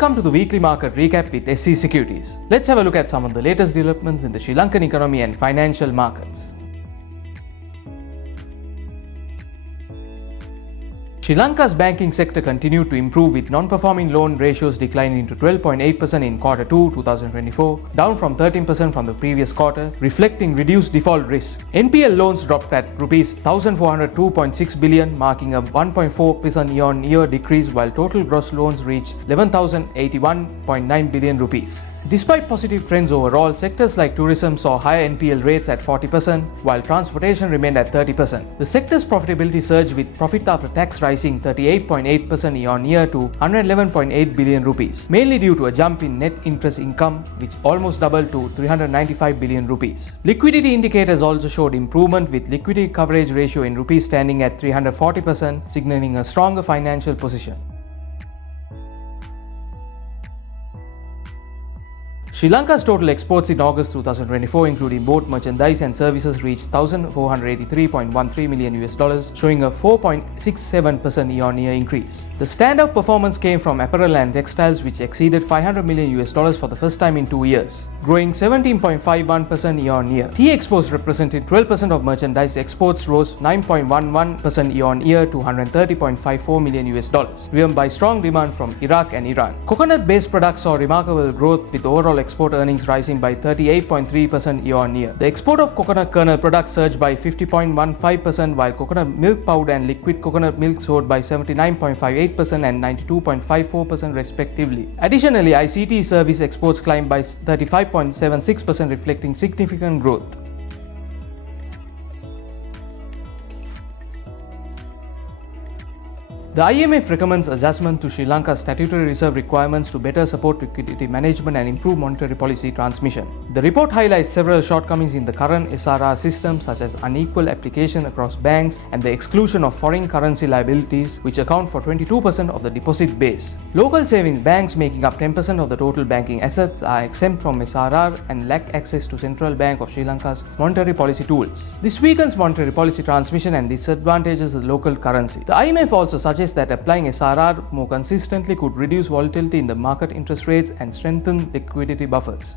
Welcome to the weekly market recap with SC Securities. Let's have a look at some of the latest developments in the Sri Lankan economy and financial markets. Sri Lanka's banking sector continued to improve with non-performing loan ratios declining to 12.8% in Q2 2024, down from 13% from the previous quarter, reflecting reduced default risk. NPL loans dropped at Rs 1,402.6 billion, marking a 1.4% year-on-year decrease, while total gross loans reached 11,081.9 billion rupees. Despite positive trends overall, sectors like tourism saw higher NPL rates at 40%, while transportation remained at 30%. The sector's profitability surged with profit after tax rising 38.8% year-on-year to 111.8 billion rupees, mainly due to a jump in net interest income, which almost doubled to 395 billion rupees. Liquidity indicators also showed improvement, with liquidity coverage ratio in rupees standing at 340%, signaling a stronger financial position. Sri Lanka's total exports in August 2024, including both merchandise and services, reached $1,483.13 million, showing a 4.67% year-on-year increase. The standout performance came from apparel and textiles, which exceeded $500 million for the first time in 2 years, growing 17.51% year-on-year. Tea exports represented 12% of merchandise exports, rose 9.11% year-on-year to $130.54 million, driven by strong demand from Iraq and Iran. Coconut-based products saw remarkable growth, with overall export earnings rising by 38.3% year-on-year. The export of coconut kernel products surged by 50.15%, while coconut milk powder and liquid coconut milk soared by 79.58% and 92.54% respectively. Additionally, ICT service exports climbed by 35.76%, reflecting significant growth. The IMF recommends adjustment to Sri Lanka's statutory reserve requirements to better support liquidity management and improve monetary policy transmission. The report highlights several shortcomings in the current SRR system, such as unequal application across banks and the exclusion of foreign currency liabilities, which account for 22% of the deposit base. Local savings banks, making up 10% of the total banking assets, are exempt from SRR and lack access to Central Bank of Sri Lanka's monetary policy tools. This weakens monetary policy transmission and disadvantages the local currency. The IMF also suggests that applying SRR more consistently could reduce volatility in the market interest rates and strengthen liquidity buffers.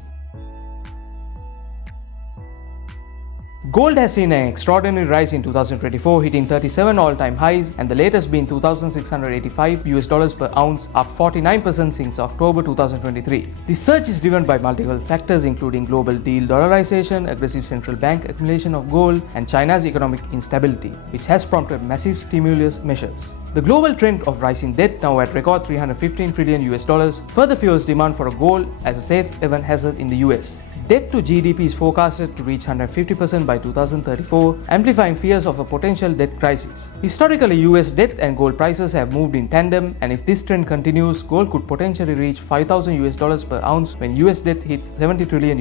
Gold has seen an extraordinary rise in 2024, hitting 37 all-time highs, and the latest being $2,685 per ounce, up 49% since October 2023. This surge is driven by multiple factors, including global deal dollarization, aggressive central bank accumulation of gold, and China's economic instability, which has prompted massive stimulus measures. The global trend of rising debt, now at record $315 trillion, further fuels demand for gold as a safe haven hazard in the US. Debt to GDP is forecasted to reach 150% by 2034, amplifying fears of a potential debt crisis. Historically, US debt and gold prices have moved in tandem, and if this trend continues, gold could potentially reach $5,000 per ounce when US debt hits $70 trillion.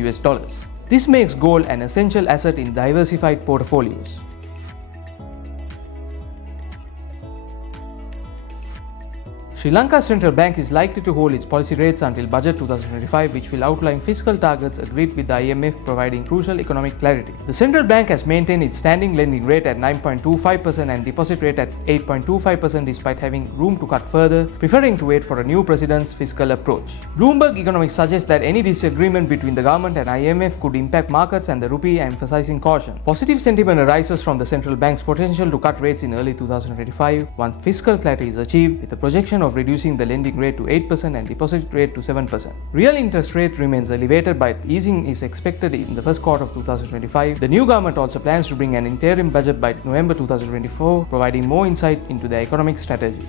This makes gold an essential asset in diversified portfolios. Sri Lanka's central bank is likely to hold its policy rates until Budget 2025, which will outline fiscal targets agreed with the IMF, providing crucial economic clarity. The central bank has maintained its standing lending rate at 9.25% and deposit rate at 8.25%, despite having room to cut further, preferring to wait for a new president's fiscal approach. Bloomberg Economics suggests that any disagreement between the government and IMF could impact markets and the rupee, emphasizing caution. Positive sentiment arises from the central bank's potential to cut rates in early 2025 once fiscal clarity is achieved, with a projection of reducing the lending rate to 8% and deposit rate to 7%. Real interest rate remains elevated, but easing is expected in the first quarter of 2025. The new government also plans to bring an interim budget by November 2024, providing more insight into their economic strategy.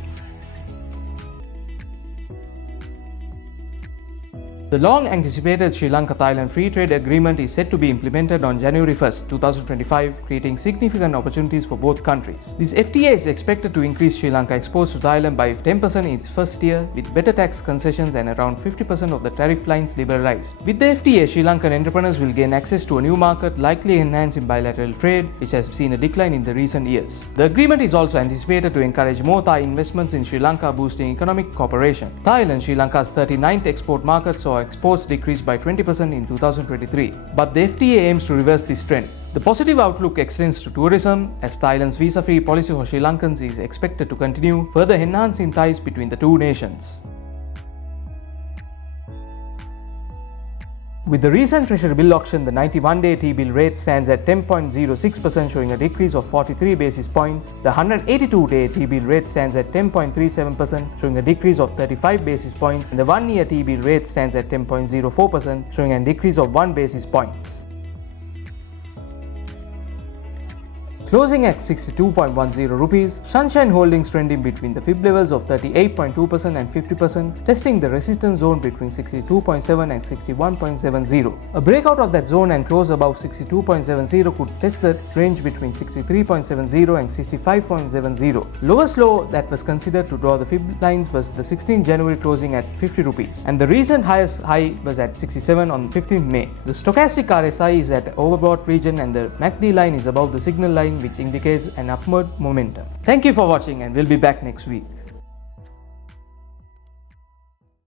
The long-anticipated Sri Lanka-Thailand Free Trade Agreement is set to be implemented on January 1, 2025, creating significant opportunities for both countries. This FTA is expected to increase Sri Lanka exports to Thailand by 10% in its first year, with better tax concessions and around 50% of the tariff lines liberalized. With the FTA, Sri Lankan entrepreneurs will gain access to a new market, likely enhancing bilateral trade, which has seen a decline in the recent years. The agreement is also anticipated to encourage more Thai investments in Sri Lanka, boosting economic cooperation. Thailand, Sri Lanka's 39th export market, saw exports decreased by 20% in 2023, but the FTA aims to reverse this trend. The positive outlook extends to tourism, as Thailand's visa-free policy for Sri Lankans is expected to continue, further enhancing ties between the two nations. With the recent Treasury-bill auction, the 91-day T-bill rate stands at 10.06%, showing a decrease of 43 basis points. The 182-day T-bill rate stands at 10.37%, showing a decrease of 35 basis points. And the 1-year T-bill rate stands at 10.04%, showing a decrease of 1 basis points. Closing at 62.10 rupees, Sunshine Holdings trending between the fib levels of 38.2% and 50%, testing the resistance zone between 62.7 and 61.70. A breakout of that zone and close above 62.70 could test the range between 63.70 and 65.70. Lowest low that was considered to draw the fib lines was the 16th January closing at 50 rupees, and the recent highest high was at 67 on 15th May. The stochastic RSI is at overbought region and the MACD line is above the signal line, which indicates an upward momentum. Thank you for watching, and we'll be back next week.